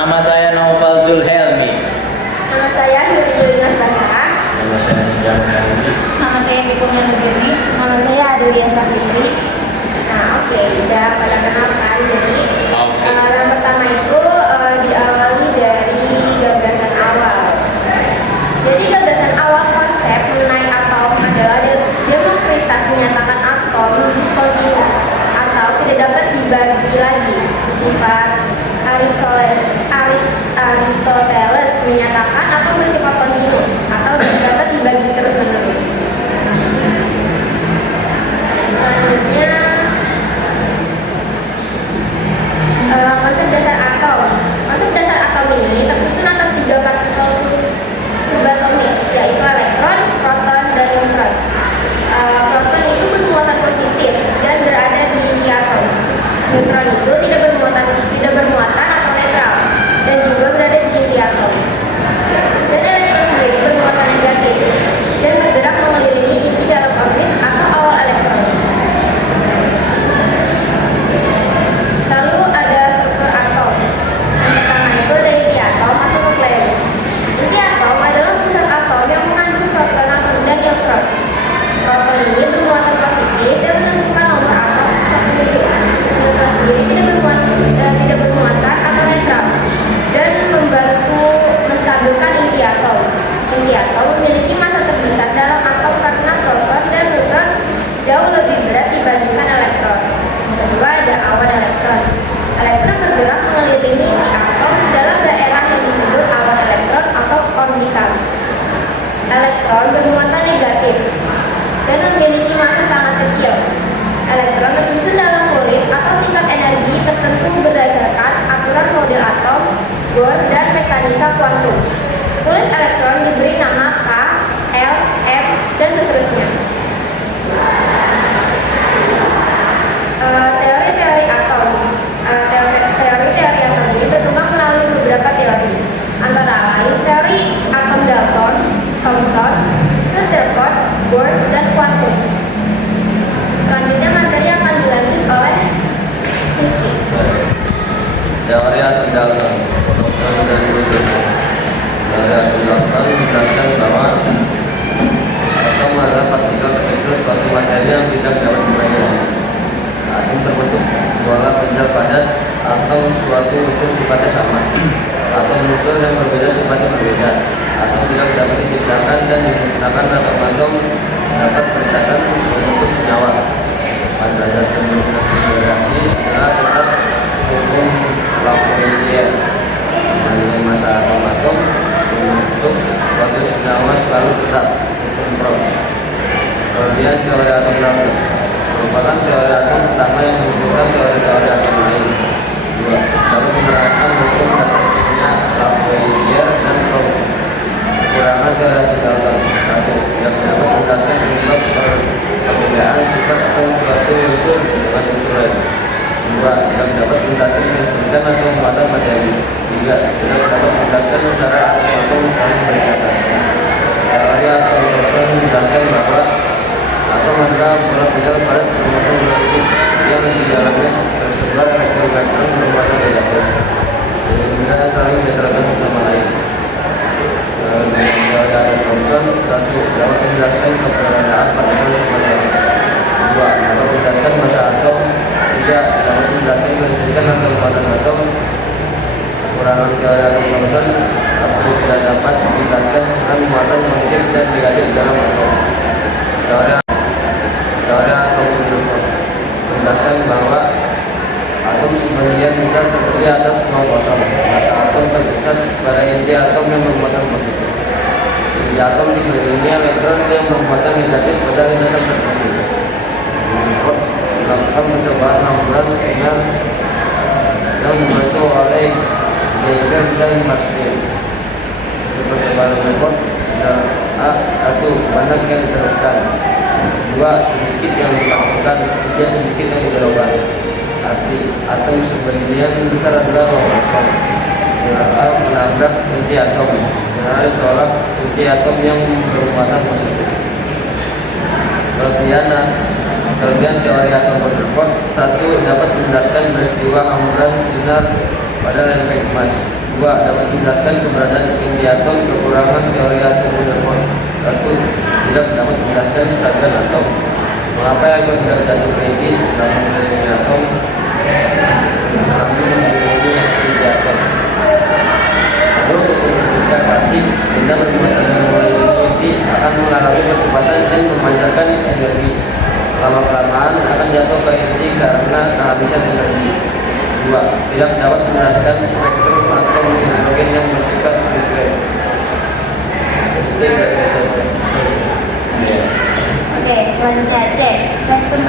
Nama saya Naufal Zulhelmi. Nama saya Yudhinas Basara. Nama saya Rizwan Helmi. Nama saya Nikomia Nuzirni. Nama saya Adelia Safitri. Nah, oke, udah pada kenalkan. Jadi, yang pertama itu diawali dari gagasan awal. Jadi, gagasan awal konsep mengenai atom adalah Demokritus menyatakan atom diskontinu atau tidak dapat dibagi lagi, bersifat Aristoteles menyatakan atom bersifat kontinu atau tidak dapat dibagi terus-menerus. Selanjutnya, konsep dasar atom. Konsep dasar atom ini tersusun atas 3 partikel subatomik, yaitu elektron, proton, dan neutron. Proton itu bermuatan positif dan berada di inti atom. Neutron itu tidak bermuatan atau netral dan juga berada di inti atom. Dan elektron sendiri bermuatan negatif dan bergerak mengelilingi inti dalam orbit atau awal elektron. Lalu ada struktur atom. Yang pertama itu ada inti atom atau nukleus. Inti atom adalah pusat atom yang mengandung proton atau dan neutron. Proton ini bermuatan positif dan menentukan nomor atom suatu unsur. Neutron sendiri tidak bermuatan atau netral dan membantu menstabilkan inti atom. Inti atom memiliki massa terbesar dalam atom karena proton dan neutron jauh lebih berat dibandingkan elektron. Yang kedua ada awan elektron. Elektron bergerak mengelilingi inti atom dalam daerah yang disebut awan elektron atau orbital. Elektron bermuatan negatif dan memiliki massa sangat kecil. Elektron tersusun dalam kulit atau tingkat energi tertentu berdasarkan aturan model atom, Bohr, dan mekanika kuantum. Kulit elektron diberi nama K, L, M, dan seterusnya. Teori-teori atom. Teori-teori atom ini berkembang melalui beberapa teori, antara lain teori atom Dalton, Thomson, Rutherford, Bohr, dan kuantum. Selanjutnya materi akan dilanjut oleh Rizky. Teori atom Dalton, Thomson dan Rutherford. Teori atom Dalton menjelaskan bahwa atom adalah partikel kecil suatu materi yang tidak dapat dibayangkan. Atom terbentuk bola penjal padat atau suatu unsur sifatnya sama. Atom unsur yang berbeda sifatnya berbeda. Atom tidak dapat diciptakan dan dimusnahkan. Atom dapat berikatan membentuk senyawa. Massa zat sebelum reaksi adalah tetap hukum Lavoisier. Mengenai massa atom membentuk suatu senyawa selalu tetap hukum Proust. Kemudian teori atom Dalton merupakan teori atom pertama yang menunjukkan teori-teori atom lain. 2. Dapat menerapkan hukum dasar kimia Lavoisier dan Proust. Kekurangan teori atom Dalton. 1. Tidak dapat menjelaskan penyebab perbedaan sifat atau suatu unsur dengan unsur lain. 2. Tidak dapat menjelaskan keseimbangan atau muatan materi. 3. Tidak dapat menjelaskan cara atom saling berikatan. Teori atom Thomson menjelaskan bahwa atom adalah bola penjal padat bermuatan positif yang di dalamnya tersebar elektron-elektron bermuatan negatif sehingga saling berinteraksi satu sama lain. Teori atom Thomson. 1. Dapat menjelaskan keberadaan partikel subatomic. 2. Dapat menjelaskan massa atom. 3. Dapat menjelaskan keseimbangan atau muatan atom. Kekurangan teori atom Thomson. 1. Tidak dapat menjelaskan sesuatu muatan positif dan negatif dalam atom. Teori atom Rutherford menjelaskan bahwa atom sebagian besar terdiri atas ruang kosong. Massa atom terpusat pada inti atom yang bermuatan positif. Inti atom dikelilingi elektron yang bermuatan negatif pada lintasan tertentu. Rutherford melakukan percobaan hamburan sinyal yang dibantu oleh Geiger dan Maxwell. Seperti percobaan Rutherford, sinyal A. 1. Banyak yang diteruskan. 2. Sedikit yang dilakukan. 3. Sedikit yang dihilangkan. Arti atom sebagian besar adalah ruang kosong. Sinyal A menabrak inti atom. Sinyal A ditolak inti atom yang bermuatan positif. Kelebihan teori atom Rutherford. 1. Dapat menjelaskan peristiwa hamburan sinar pada lempeng emas. Dua, dapat menjelaskan keberadaan inti atom. Kekurangan teori atom Rutherford. Satu, tidak dapat menjelaskan stabilan atom. Mengapa ego tidak jatuh ke inti sedang mengelilingi atom sambil mengelilingi inti atom? Lalu untuk klasifikasi, benda bermuatan yang mengelilingi inti akan mengalami percepatan dan memancarkan energi. Lama-kelamaan akan jatuh ke inti karena kehabisan energi. Dua, tidak dapat menjelaskan spektrum atom hidrogen yang bersifat diskret. Itu yang saya. Oke, selanjutnya C. Spektrum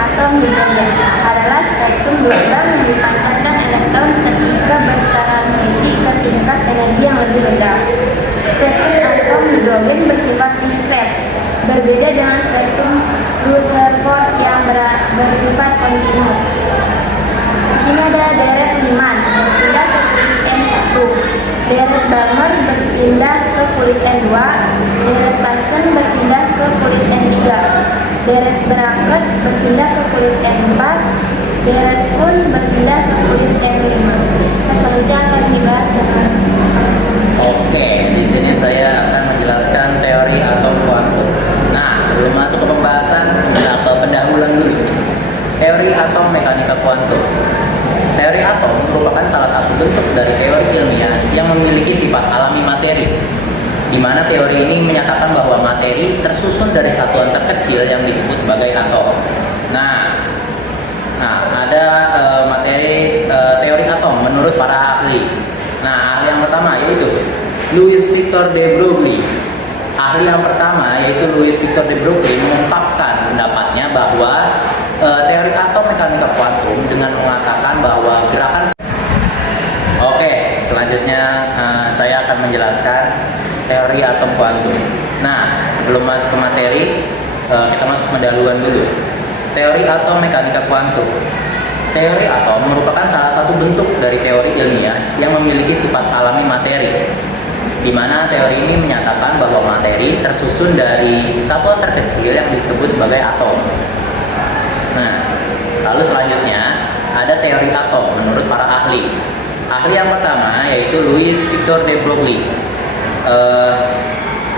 atom hidrogen adalah spektrum gelombang yang dipancarkan elektron ketika bertransisi ke tingkat energi yang lebih rendah. Spektrum atom hidrogen bersifat diskret, berbeda dengan spektrum Rutherford yang bersifat kontinu. Di sini ada deret Lyman berpindah ke kulit N1, deret Balmer berpindah ke kulit N2, deret Paschen berpindah ke kulit N3, deret Bracket berpindah ke kulit N4, deret Kuhn berpindah ke kulit N5. Nah, selanjutnya akan dibahas dengan Oke, di sini saya akan menjelaskan teori atom kuantum. Nah, sebelum masuk ke pembahasan, kita ke pendahuluan dulu. Teori atom mekanika kuantum. Teori atom merupakan salah satu bentuk dari teori ilmiah yang memiliki sifat alami materi, di mana teori ini menyatakan bahwa materi tersusun dari satuan terkecil yang disebut sebagai atom. Nah, ada teori atom menurut para ahli. Nah, ahli yang pertama yaitu Louis Victor de Broglie. Ahli yang pertama yaitu Louis Victor de Broglie mengungkapkan pendapatnya bahwa teori atom mekanika kuantum dengan mengatakan bahwa gerakan. Oke, selanjutnya saya akan menjelaskan teori atom kuantum. Nah, sebelum masuk ke materi, kita masuk ke pendahuluan dulu. Teori atom mekanika kuantum. Teori atom merupakan salah satu bentuk dari teori ilmiah yang memiliki sifat alami materi, di mana teori ini menyatakan bahwa materi tersusun dari satuan terkecil yang disebut sebagai atom. Nah, lalu selanjutnya ada teori atom menurut para ahli. Ahli yang pertama yaitu Louis Victor de Broglie.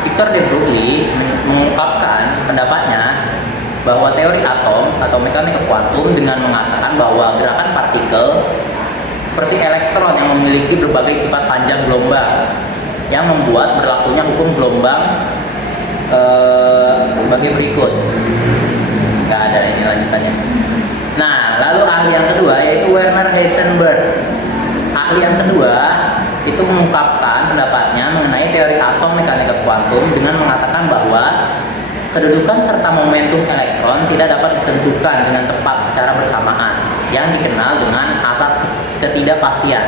Victor de Broglie mengungkapkan pendapatnya bahwa teori atom atau mekanika kuantum dengan mengatakan bahwa gerakan partikel seperti elektron yang memiliki berbagai sifat panjang gelombang yang membuat berlakunya hukum gelombang sebagai berikut. Nggak ada ini lanjutannya. Nah, lalu ahli yang kedua yaitu Werner Heisenberg. Ahli yang kedua itu mengungkapkan pendapatnya mengenai teori atom mekanika kuantum dengan mengatakan bahwa kedudukan serta momentum elektron tidak dapat ditentukan dengan tepat secara bersamaan, yang dikenal dengan asas ketidakpastian.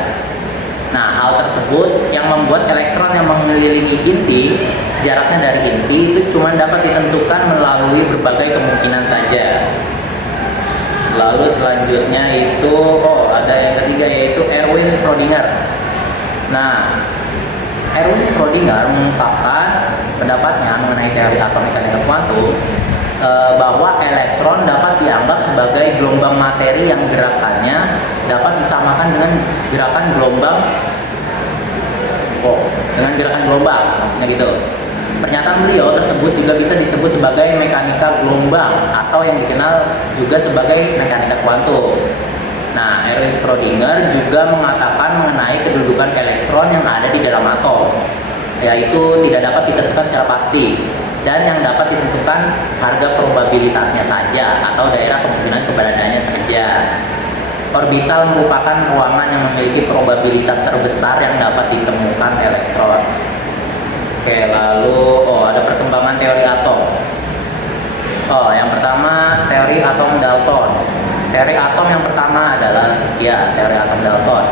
Nah, hal tersebut yang membuat elektron yang mengelilingi inti, jaraknya dari inti itu cuma dapat ditentukan melalui berbagai kemungkinan saja. Lalu selanjutnya itu, ada yang ketiga yaitu Erwin Schrödinger. Nah, Erwin Schrödinger mengungkapkan pendapatnya mengenai teori atom mekanika kuantum bahwa elektron dapat dianggap sebagai gelombang materi yang gerakannya dapat disamakan dengan gerakan gelombang maksudnya gitu. Pernyataan beliau tersebut juga bisa disebut sebagai mekanika gelombang atau yang dikenal juga sebagai mekanika kuantum. Nah, Erwin Schrödinger juga mengatakan mengenai kedudukan elektron yang ada di dalam atom, yaitu tidak dapat ditentukan secara pasti dan yang dapat ditentukan harga probabilitasnya saja atau daerah kemungkinan keberadaannya saja. Orbital merupakan ruangan yang memiliki probabilitas terbesar yang dapat ditemukan elektron. Oke, lalu ada perkembangan teori atom. Yang pertama teori atom Dalton. Teori atom yang pertama adalah teori atom Dalton.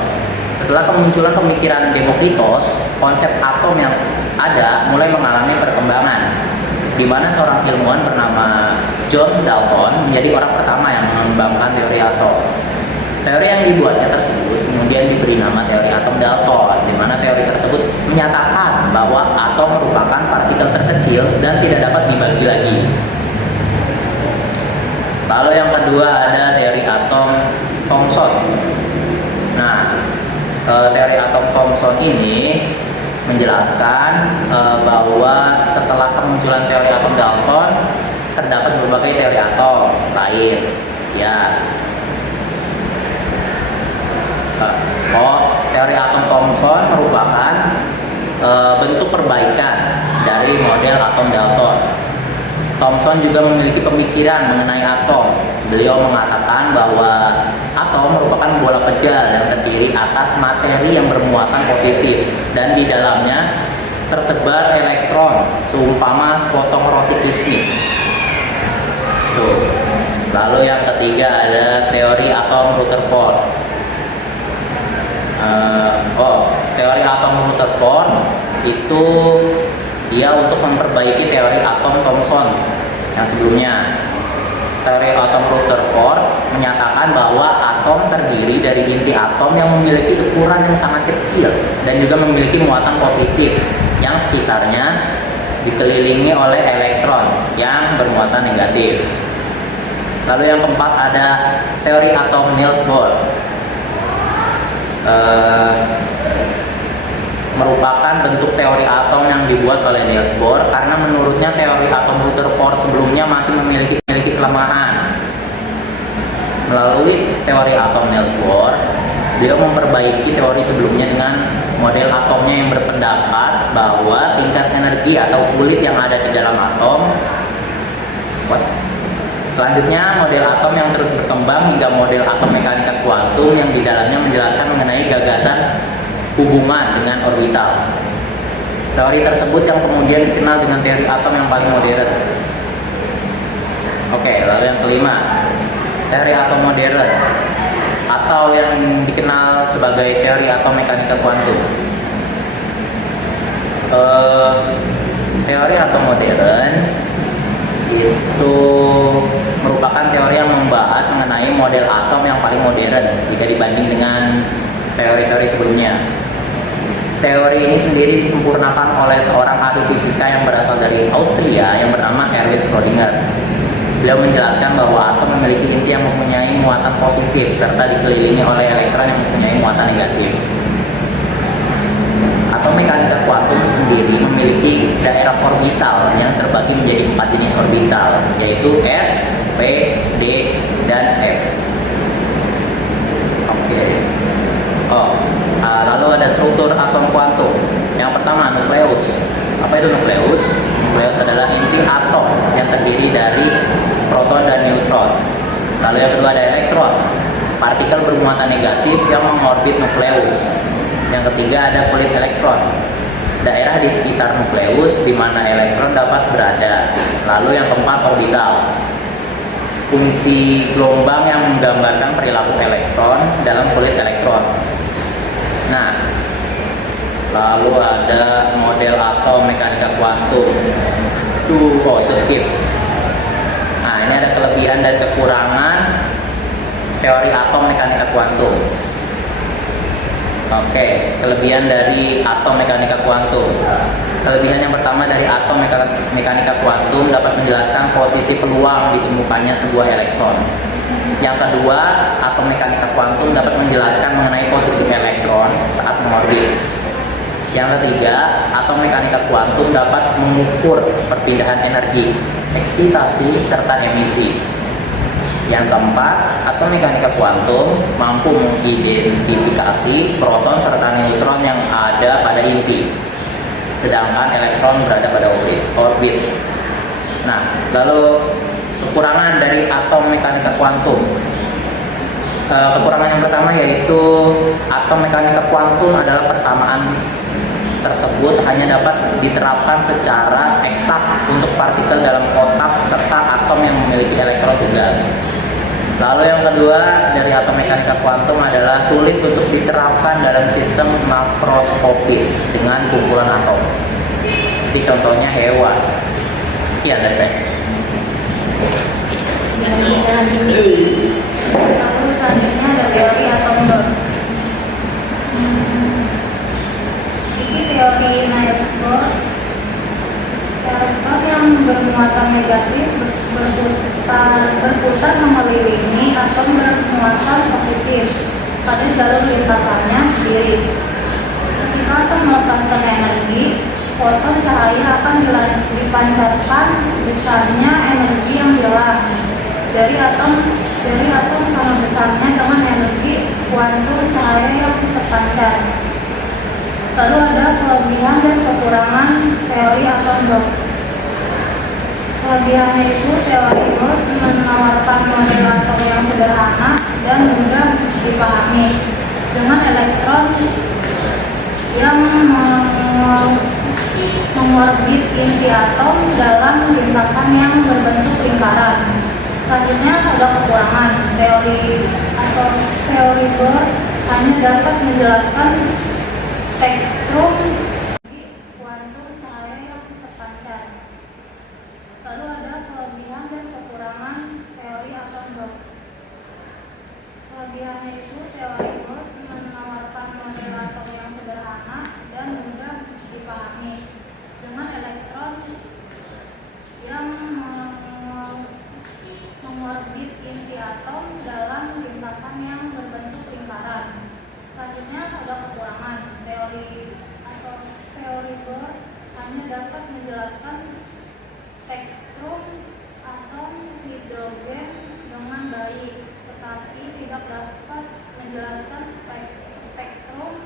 Setelah kemunculan pemikiran Demokritos, konsep atom yang ada mulai mengalami perkembangan, di mana seorang ilmuwan bernama John Dalton menjadi orang pertama yang mengembangkan teori atom. Teori yang dibuatnya tersebut kemudian diberi nama teori atom Dalton, di mana teori tersebut menyatakan bahwa atom merupakan partikel terkecil dan tidak dapat dibagi lagi. Lalu yang kedua ada teori atom Thomson. Nah, teori atom Thomson Thomson ini menjelaskan bahwa setelah kemunculan teori atom Dalton terdapat berbagai teori atom lain. Ya. Teori atom Thomson merupakan bentuk perbaikan dari model atom Dalton. Thomson juga memiliki pemikiran mengenai atom. Beliau mengatakan bahwa atom merupakan bola pejal yang terdiri atas materi yang bermuatan positif dan di dalamnya tersebar elektron seumpama sepotong roti kismis. Tuh. Lalu yang ketiga ada teori atom Rutherford. Teori atom Rutherford itu dia untuk memperbaiki teori atom Thomson yang sebelumnya. Teori atom Rutherford menyatakan bahwa atom terdiri dari inti atom yang memiliki ukuran yang sangat kecil dan juga memiliki muatan positif yang sekitarnya dikelilingi oleh elektron yang bermuatan negatif. Lalu yang keempat ada teori atom Niels Bohr. Merupakan bentuk teori atom yang dibuat oleh Niels Bohr karena menurutnya teori atom Rutherford sebelumnya masih memiliki kelemahan. Melalui teori atom Niels Bohr, beliau memperbaiki teori sebelumnya dengan model atomnya yang berpendapat bahwa tingkat energi atau kulit yang ada di dalam atom. Selanjutnya model atom yang terus berkembang hingga model atom mekanika kuantum yang di dalamnya menjelaskan mengenai gagasan hubungan dengan orbital. Teori tersebut yang kemudian dikenal dengan teori atom yang paling modern. Oke, lalu yang kelima, teori atom modern atau yang dikenal sebagai teori atom mekanika kuantum. Teori atom modern itu merupakan teori yang membahas mengenai model atom yang paling modern jika dibanding dengan teori-teori sebelumnya. Teori ini sendiri disempurnakan oleh seorang ahli fisika yang berasal dari Austria yang bernama Erwin Schrödinger. Beliau menjelaskan bahwa atom memiliki inti yang mempunyai muatan positif serta dikelilingi oleh elektron yang mempunyai muatan negatif. Atom mekanika kuantum sendiri memiliki daerah orbital yang terbagi menjadi 4 jenis orbital, yaitu S, P, D, dan F. Oke. Lalu ada struktur atom kuantum. Yang pertama, nukleus. Apa itu nukleus? Nukleus adalah inti atom yang terdiri dari proton dan neutron. Lalu yang kedua ada elektron, partikel bermuatan negatif yang mengorbit nukleus. Yang ketiga ada kulit elektron, daerah di sekitar nukleus di mana elektron dapat berada. Lalu yang keempat orbital, fungsi gelombang yang menggambarkan perilaku elektron dalam kulit elektron. Nah, lalu ada model atom mekanika kuantum. Itu skip. Nah, ini ada kelebihan dan kekurangan teori atom mekanika kuantum. Oke, kelebihan dari atom mekanika kuantum. Kelebihan yang pertama dari atom mekanika kuantum dapat menjelaskan posisi peluang ditemukannya sebuah elektron. Yang kedua, atom mekanika kuantum dapat menjelaskan mengenai posisi elektron saat mengorbit. Yang ketiga, atom mekanika kuantum dapat mengukur perpindahan energi, eksitasi, serta emisi. Yang keempat, atom mekanika kuantum mampu mengidentifikasi proton serta neutron yang ada pada inti, sedangkan elektron berada pada orbit. Nah, lalu kekurangan dari atom mekanika kuantum. Kekurangan yang pertama yaitu atom mekanika kuantum adalah persamaan tersebut hanya dapat diterapkan secara eksak untuk partikel dalam kotak serta atom yang memiliki elektron tunggal. Lalu yang kedua dari atom mekanika kuantum adalah sulit untuk diterapkan dalam sistem makroskopis dengan kumpulan atom. Jadi contohnya hewan. Sekian dari saya. Lalu selanjutnya ada teori atom Bohr. Isi teori Niels Bohr, elektron yang bermuatan negatif berputar mengelilingi atom bermuatan positif pada jalur lintasannya sendiri. atom melepaskan energi, foton cahaya akan dipancarkan besarnya energi yang hilang dari atom sama besarnya dengan energi kuantum cahaya yang terpancar. Lalu ada kelebihan dan kekurangan teori atom Bohr. Kelebihannya itu teori Bohr menawarkan model atom yang sederhana dan mudah dipahami dengan elektron yang mengorbit inti atom dalam lintasan yang berbentuk lingkaran. Selanjutnya ada kekurangan teori Bohr hanya dapat menjelaskan spektrum kuantum cahaya yang terpancar. Lalu ada kelebihan dan kekurangan teori atom Bohr. Kelebihannya itu teori Bohr menawarkan model atom yang sederhana dan mudah dipahami dengan elektron yang mengorbit inti atom dalam lintasan yang berbentuk lingkaran. Selanjutnya ada kekurangan teori Bohr hanya dapat menjelaskan spektrum atom hidrogen dengan baik, tetapi tidak dapat menjelaskan spektrum